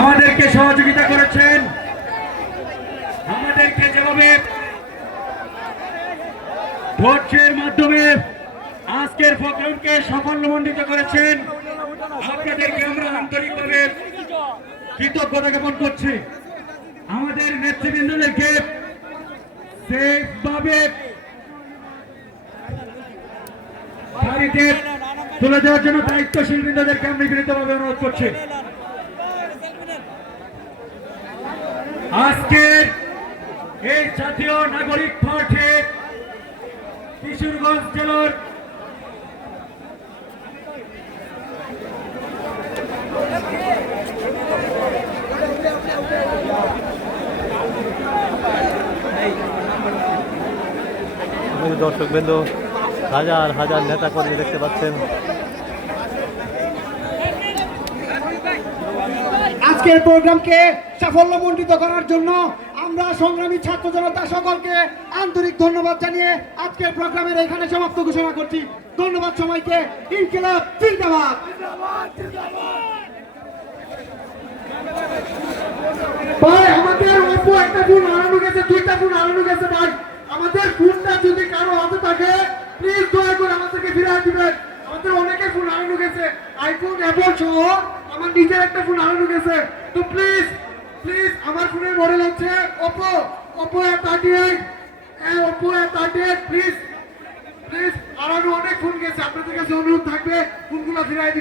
আমাদেরকে সহযোগিতা করেছেন। আমাদেরকে যেভাবে ধৈর্যের মাধ্যমে আজকের প্রোগ্রামকে সাফল্যমণ্ডিত করেছেন, আপনাদেরকে আমরা আন্তরিকভাবে কৃতজ্ঞতা জ্ঞাপন করছি। আমাদের নেতৃবৃন্দদেরকে গাড়িতে তুলে দেওয়ার জন্য দায়িত্বশীল বৃন্দদেরকে আমি বিনীতভাবে অনুরোধ করছি। আজকের এই জাতীয় নাগরিক পার্টি কিশোরগঞ্জ জেলার দর্শক বিন্দু হাজার হাজার নেতা কর্মী দেখতে পাচ্ছেন। আজকের প্রোগ্রামকে সাফল্যমণ্ডিত করার জন্য আমরা সংগ্রামী ছাত্র জনতা সকলকে আন্তরিক ধন্যবাদ জানিয়ে আজকের প্রোগ্রামের এখানে সমাপ্ত ঘোষণা করছি। ধন্যবাদ সবাইকে। ইনকিলাব, জিন্দাবাদ। ভাই, আমাদের অপো একটা ফোন হারানো গেছে, দুইটা ফোন হারানো গেছে ভাই। আমাদের ফোনটা যদি কারও হাতে থাকে প্লিজ দয়া করে আমাদেরকে ফিরিয়ে দিবেন। আমাদের অনেকের ফোন হারানো গেছে। আইফোন, অ্যাপল সহ আমার নিজের একটা ফোন হারানো গেছে। তো প্লিজ প্লিজ আমার ফোনের মডেল হচ্ছে Oppo Oppo A thirty eight Oppo A thirty eight please please হারানো অনেক ফোন গেছে। আপনাদের কাছে অনুরোধ থাকবে ফোনগুলো ফিরাই